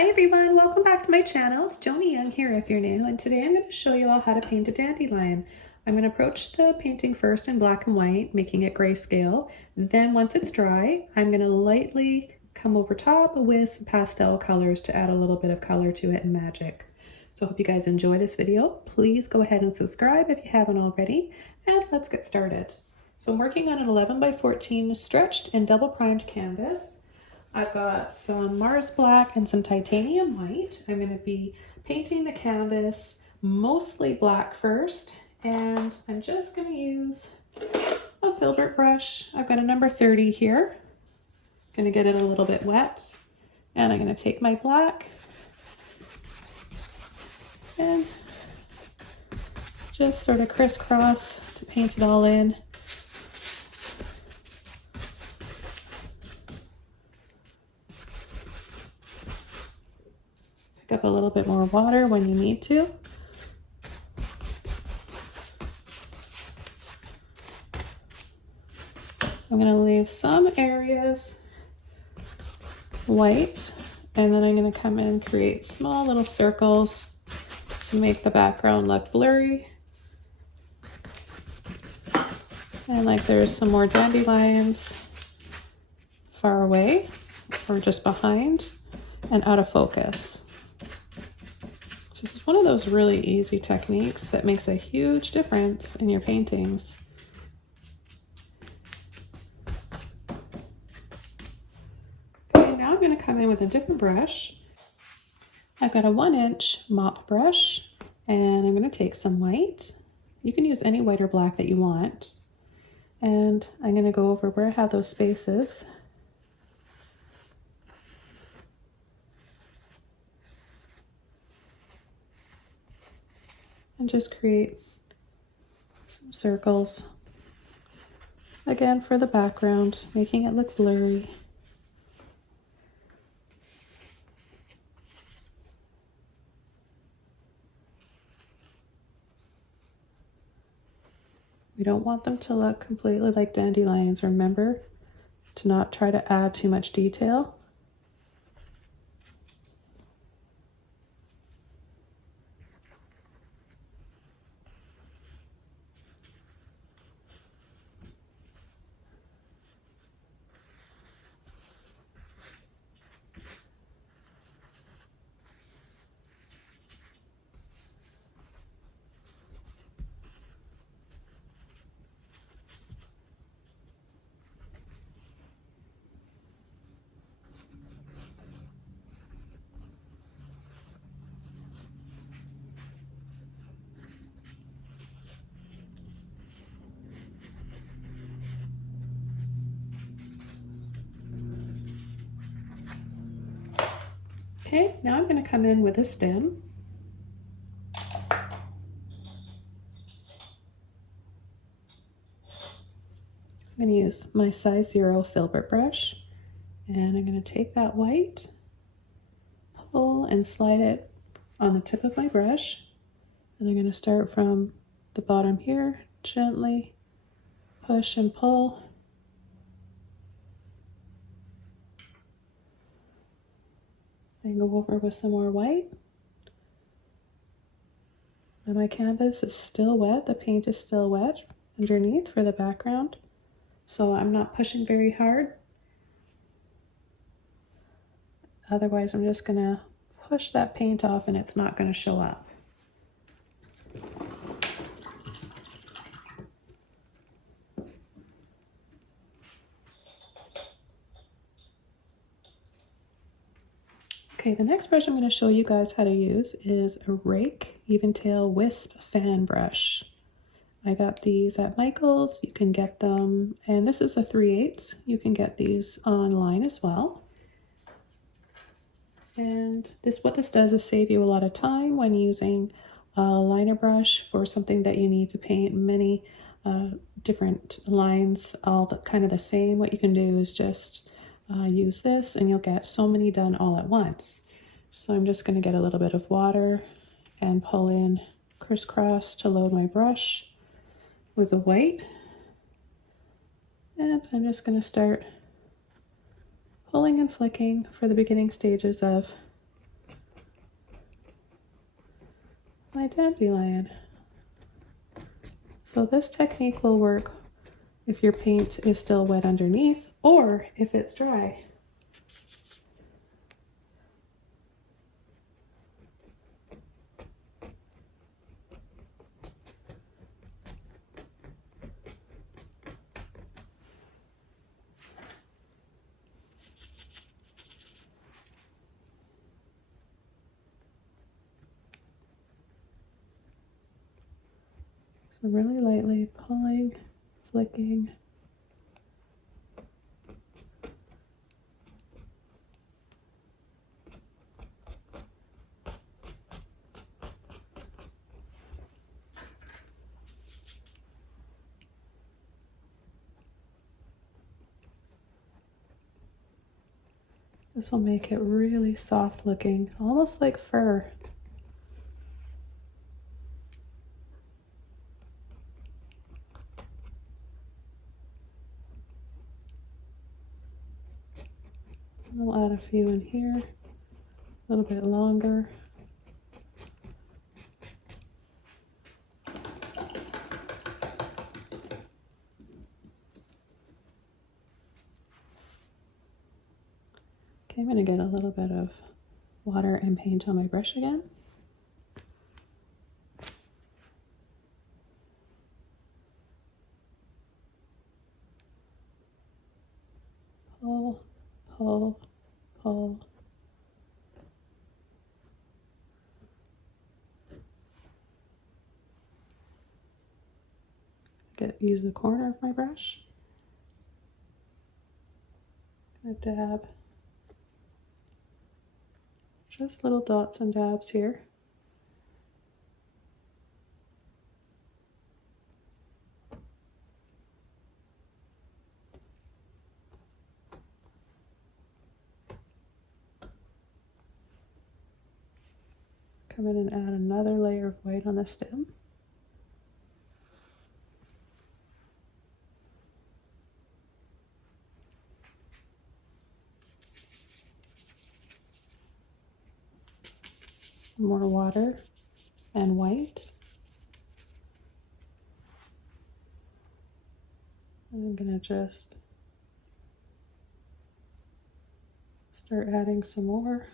Hi everyone, welcome back to my channel. It's Joni Young here if you're new, and today I'm going to show you all how to paint a dandelion. I'm going to approach the painting first in black and white, making it grayscale. Then once it's dry, I'm going to lightly come over top with some pastel colors to add a little bit of color to it and magic. So I hope you guys enjoy this video. Please go ahead and subscribe if you haven't already, and let's get started. So I'm working on an 11 by 14 stretched and double primed canvas. I've got some Mars black and some titanium white. I'm going to be painting the canvas mostly black first, and I'm just going to use a filbert brush. I've got a number 30 here. Going to get it a little bit wet, and I'm going to take my black and just sort of crisscross to paint it all in. Up a little bit more water when you need to. I'm going to leave some areas white, and then I'm going to come in and create small little circles to make the background look blurry. And like there's some more dandelions far away or just behind and out of focus. This is one of those really easy techniques that makes a huge difference in your paintings. Okay, now I'm going to come in with a different brush. I've got a 1-inch mop brush, and I'm going to take some white. You can use any white or black that you want. And I'm going to go over where I have those spaces. And just create some circles, again for the background, making it look blurry. We don't want them to look completely like dandelions. Remember to not try to add too much detail. Okay, now I'm going to come in with a stem. I'm going to use my size 0 filbert brush, and I'm going to take that white, pull and slide it on the tip of my brush, and I'm going to start from the bottom here, gently push and pull. And go over with some more white. And my canvas is still wet, the paint is still wet underneath for the background, so I'm not pushing very hard. Otherwise I'm just gonna push that paint off and it's not gonna show up. Okay, the next brush I'm going to show you guys how to use is a rake even tail wisp fan brush. I got these at Michael's. You can get them, and this is a 3/8. You can get these online as well. And what this does is save you a lot of time when using a liner brush for something that you need to paint many different lines, all kind of the same. What you can do is just use this and you'll get so many done all at once. So I'm just going to get a little bit of water and pull in crisscross to load my brush with the white. And I'm just going to start pulling and flicking for the beginning stages of my dandelion. So this technique will work if your paint is still wet underneath or if it's dry. So really lightly pulling, flicking. This will make it really soft looking, almost like fur. I'll add a few in here, a little bit longer. Okay, I'm going to get a little bit of water and paint on my brush again. Pull, pull, pull. Use the corner of my brush. Gonna dab. Just little dots and dabs here. Come in and add another layer of white on the stem. More water and white. And I'm gonna just start adding some more.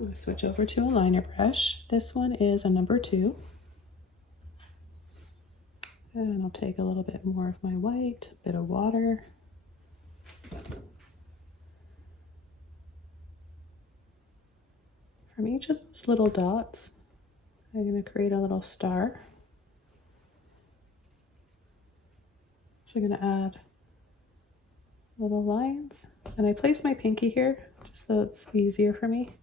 I'm going to switch over to a liner brush. This one is a number 2. And I'll take a little bit more of my white, a bit of water. From each of those little dots, I'm going to create a little star. So I'm going to add little lines. And I place my pinky here just so it's easier for me.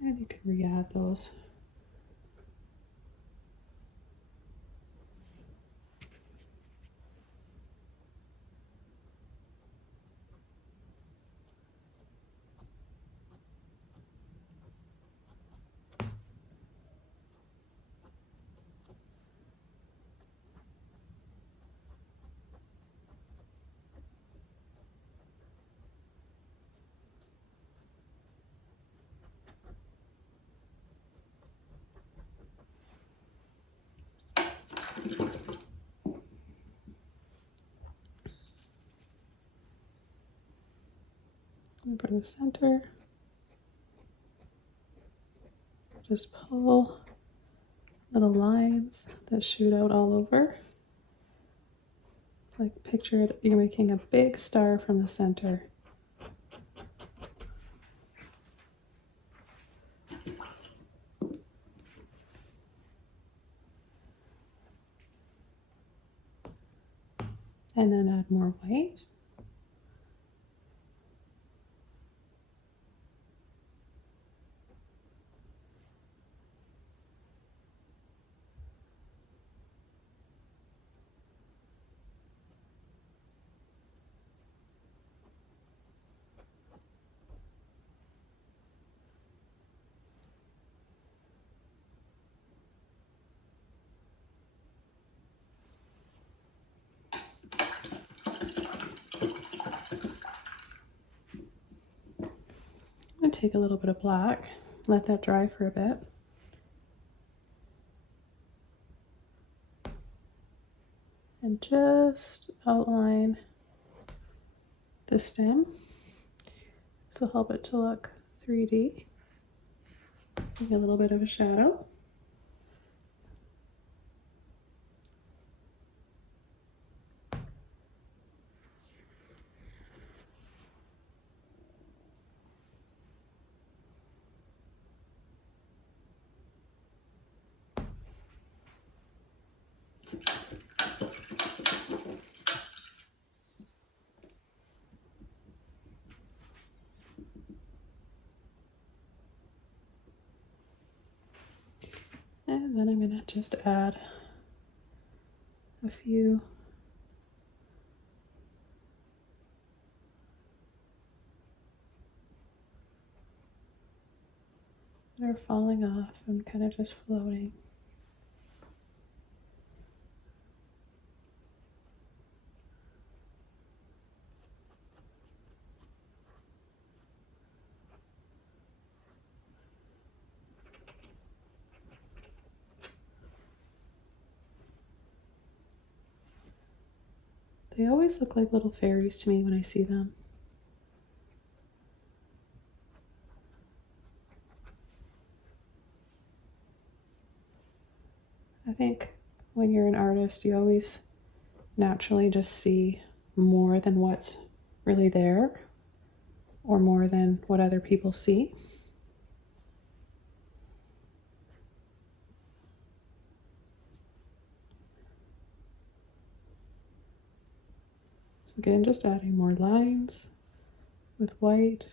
And you can re-add those. For the center, just pull little lines that shoot out all over. Like picture it, you're making a big star from the center. And then add more white. And take a little bit of black, let that dry for a bit. And just outline the stem. This will help it to look 3D. Give a little bit of a shadow. And then I'm going to just add a few that are falling off and kind of just floating. They always look like little fairies to me when I see them. I think when you're an artist, you always naturally just see more than what's really there, or more than what other people see. So again, just adding more lines with white.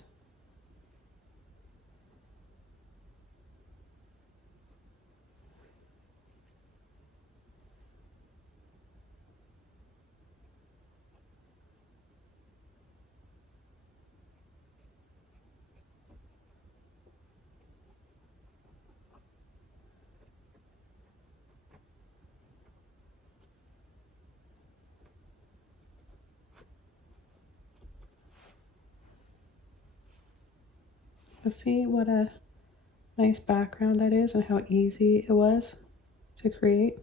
See what a nice background that is and how easy it was to create.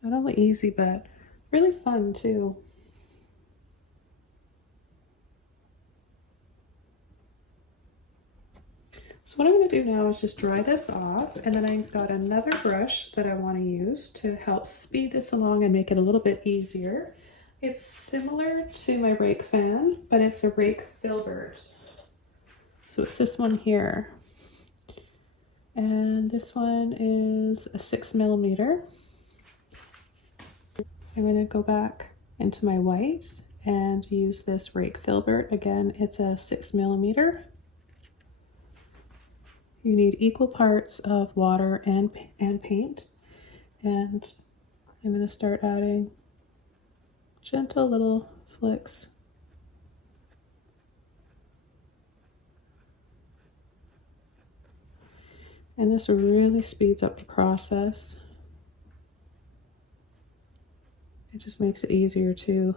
Not only easy, but really fun too. So what I'm going to do now is just dry this off, and then I've got another brush that I want to use to help speed this along and make it a little bit easier. It's similar to my rake fan, but it's a rake filbert. So it's this one here. And this one is a 6mm. I'm going to go back into my white and use this rake filbert. Again, it's a 6mm. You need equal parts of water and paint. And I'm going to start adding gentle little flicks. And this really speeds up the process. It just makes it easier to,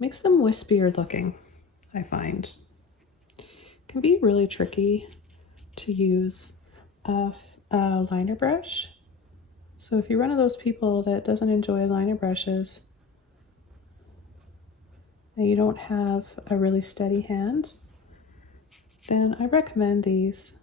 makes them wispier looking, I find. It can be really tricky to use a liner brush. So if you're one of those people that doesn't enjoy liner brushes and you don't have a really steady hand, then I recommend these.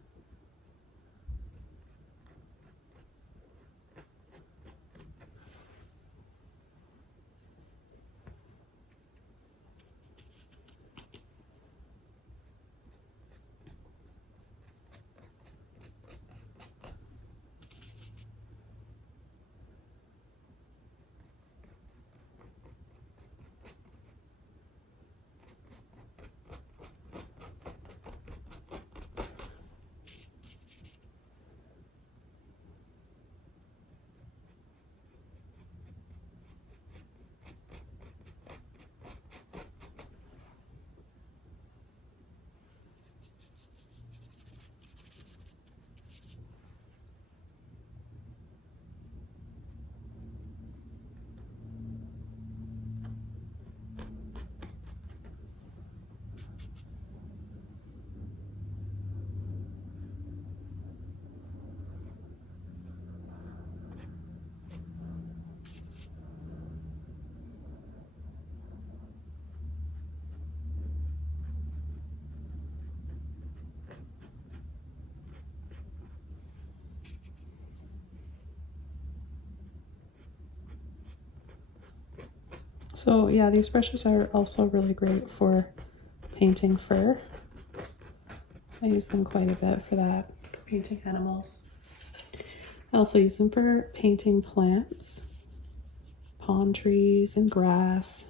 So yeah, these brushes are also really great for painting fur. I use them quite a bit for that, for painting animals. I also use them for painting plants, palm trees and grass.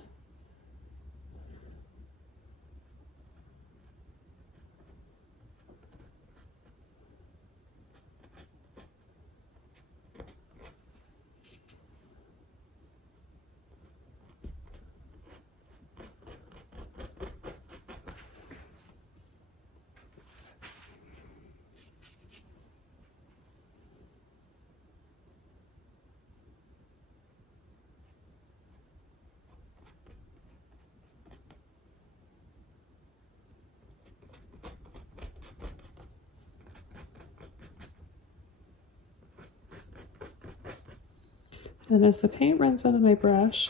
And as the paint runs out of my brush,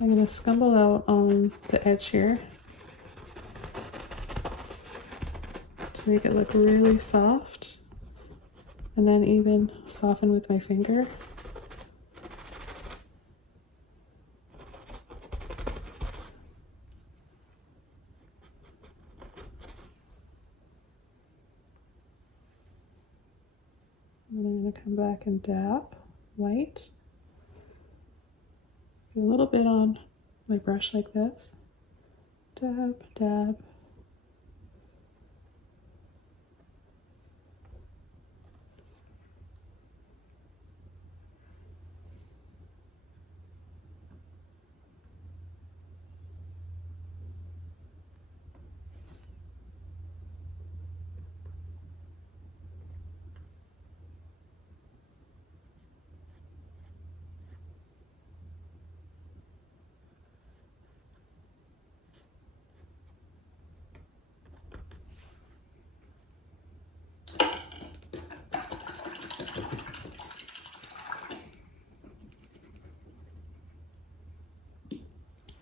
I'm going to scumble out on the edge here to make it look really soft, and then even soften with my finger. And I'm going to come back and dab white. Do a little bit on my brush like this. Dab, dab.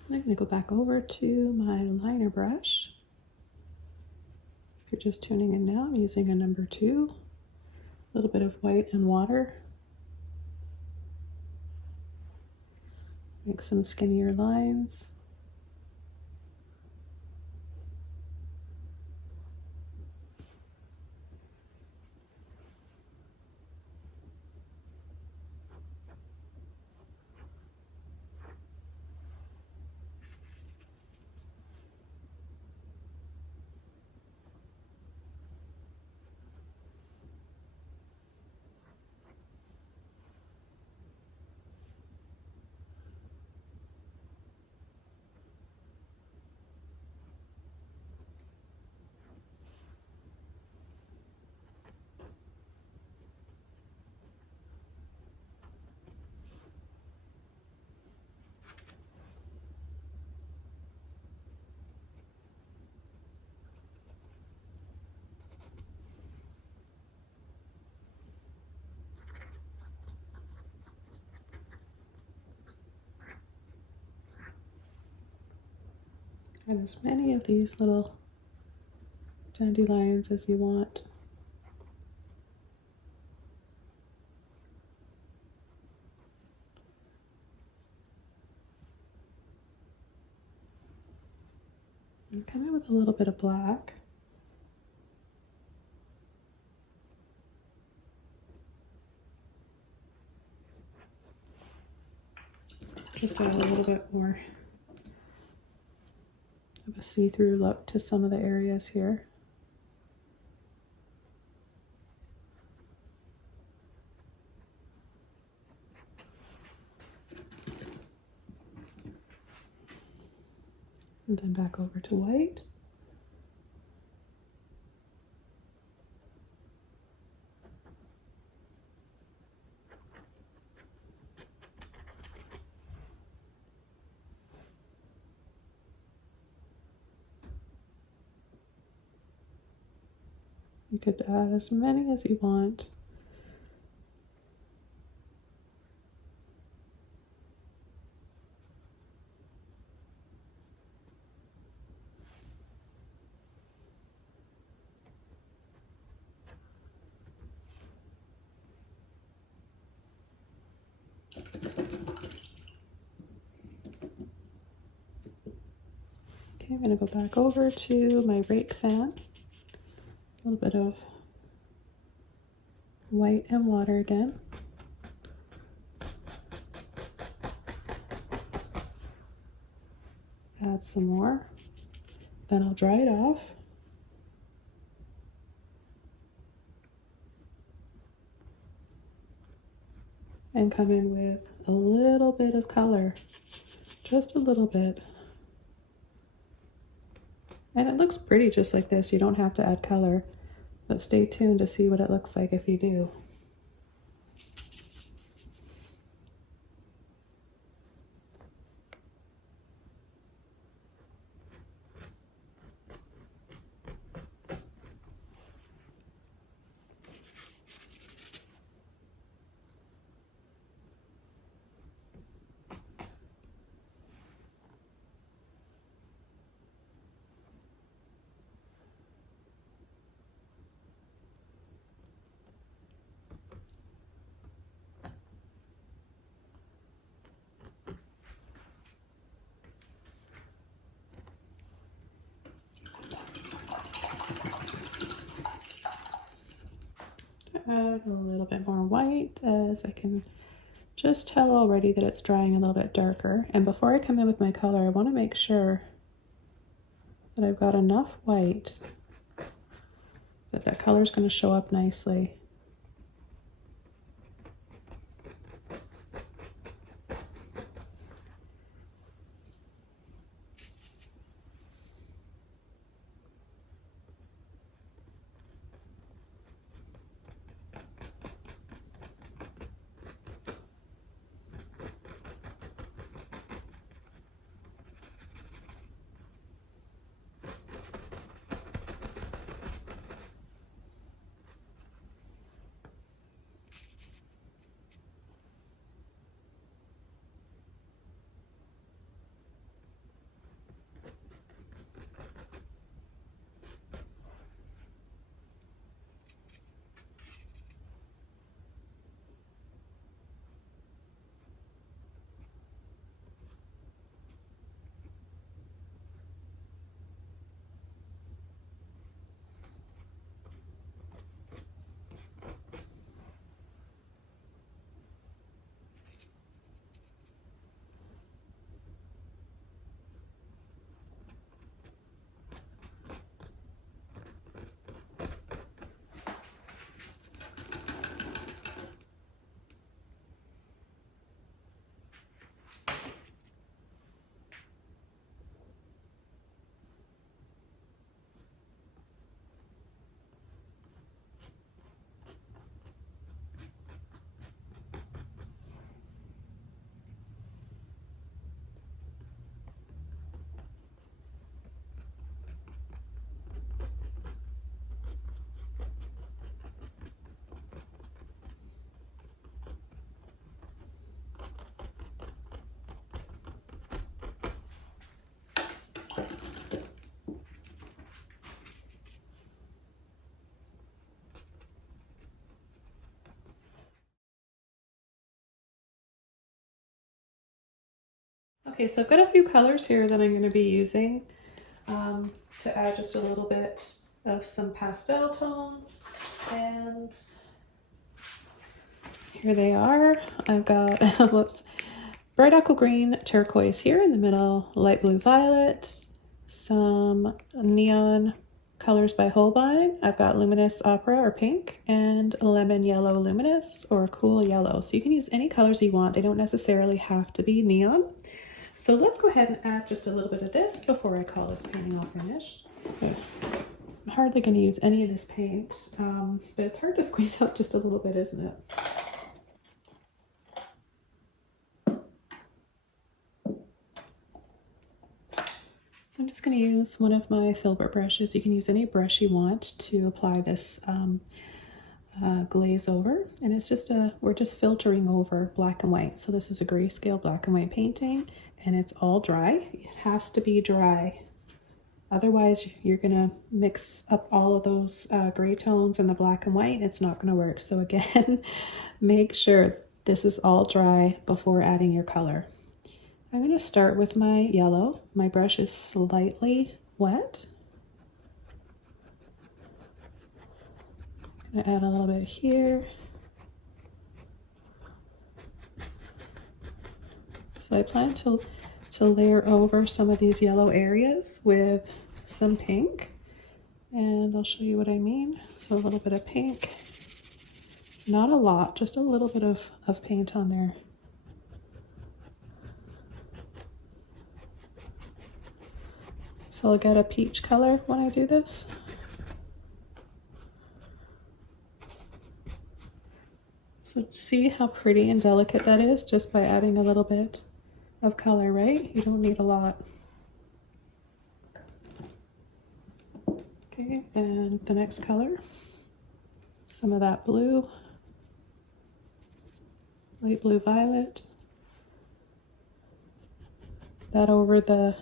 I'm going to go back over to my liner brush. If you're just tuning in now, I'm using a number 2. A little bit of white and water. Make some skinnier lines. And as many of these little dandelions as you want. And come in with a little bit of black. Just add a little bit more of a see-through look to some of the areas here. And then back over to white. You could add as many as you want. Okay, I'm going to go back over to my rake fan. A little bit of white and water again. Add some more. Then I'll dry it off. And come in with a little bit of color, just a little bit. And it looks pretty just like this. You don't have to add color, but stay tuned to see what it looks like if you do. Add a little bit more white, as I can just tell already that it's drying a little bit darker. And before I come in with my color, I want to make sure that I've got enough white that that color is going to show up nicely. Okay, so I've got a few colors here that I'm going to be using to add just a little bit of some pastel tones. And here they are. I've got, whoops, bright aqua green, turquoise here in the middle, light blue violet, some neon colors by Holbein. I've got luminous opera or pink, and lemon yellow luminous or cool yellow. So you can use any colors you want. They don't necessarily have to be neon. So let's go ahead and add just a little bit of this before I call this painting all finished. So I'm hardly going to use any of this paint, but it's hard to squeeze out just a little bit, isn't it? So I'm just going to use one of my filbert brushes. You can use any brush you want to apply this glaze over, and it's just we're just filtering over black and white. So this is a grayscale black and white painting, and it's all dry. It has to be dry, otherwise you're gonna mix up all of those gray tones and the black and white. It's not gonna work. So again, make sure this is all dry before adding your color. I'm going to start with my yellow. My brush is slightly wet. I'm going to add a little bit here. So I plan to layer over some of these yellow areas with some pink. And I'll show you what I mean. So a little bit of pink. Not a lot, just a little bit of paint on there. So I'll get a peach color when I do this. So see how pretty and delicate that is just by adding a little bit of color, right? You don't need a lot. Okay, then the next color, some of that blue, light blue violet. That over the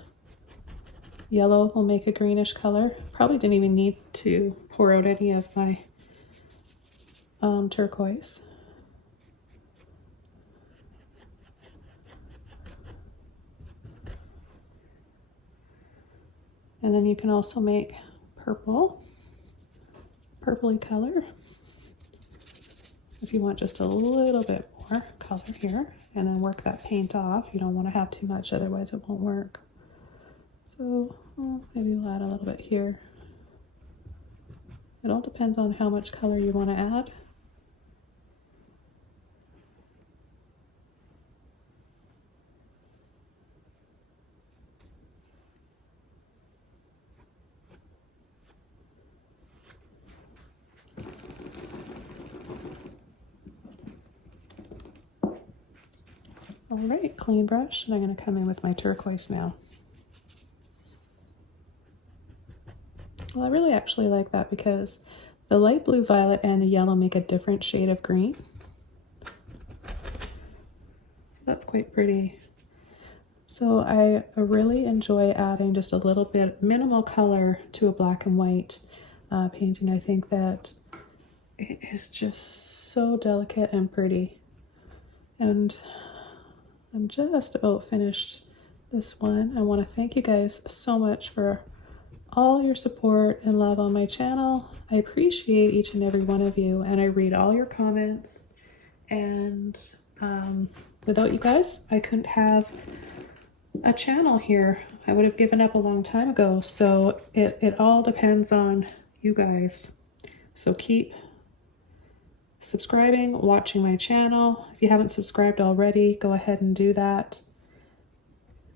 yellow will make a greenish color. Probably didn't even need to pour out any of my turquoise. And then you can also make purpley color if you want just a little bit more color here, and then work that paint off. You don't want to have too much, otherwise it won't work. So maybe we'll add a little bit here. It all depends on how much color you want to add. All right, clean brush, and I'm going to come in with my turquoise now. Well, I really actually like that because the light blue violet and the yellow make a different shade of green. So that's quite pretty. So I really enjoy adding just a little bit minimal color to a black and white painting. I think that it is just so delicate and pretty. And I'm just about finished this one. I want to thank you guys so much for all your support and love on my channel. I appreciate each and every one of you, and I read all your comments. And without you guys, I couldn't have a channel here. I would have given up a long time ago. So it all depends on you guys. So keep subscribing, watching my channel. If you haven't subscribed already, go ahead and do that.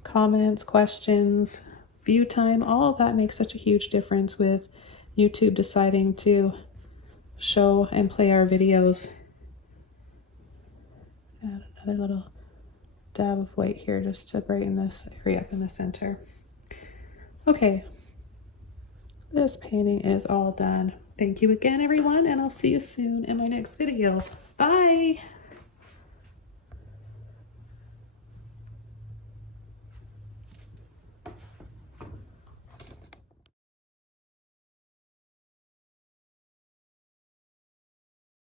Comments, questions, view time, all of that makes such a huge difference with YouTube deciding to show and play our videos. Add another little dab of white here just to brighten this area up in the center. Okay, this painting is all done. Thank you again, everyone, and I'll see you soon in my next video. Bye!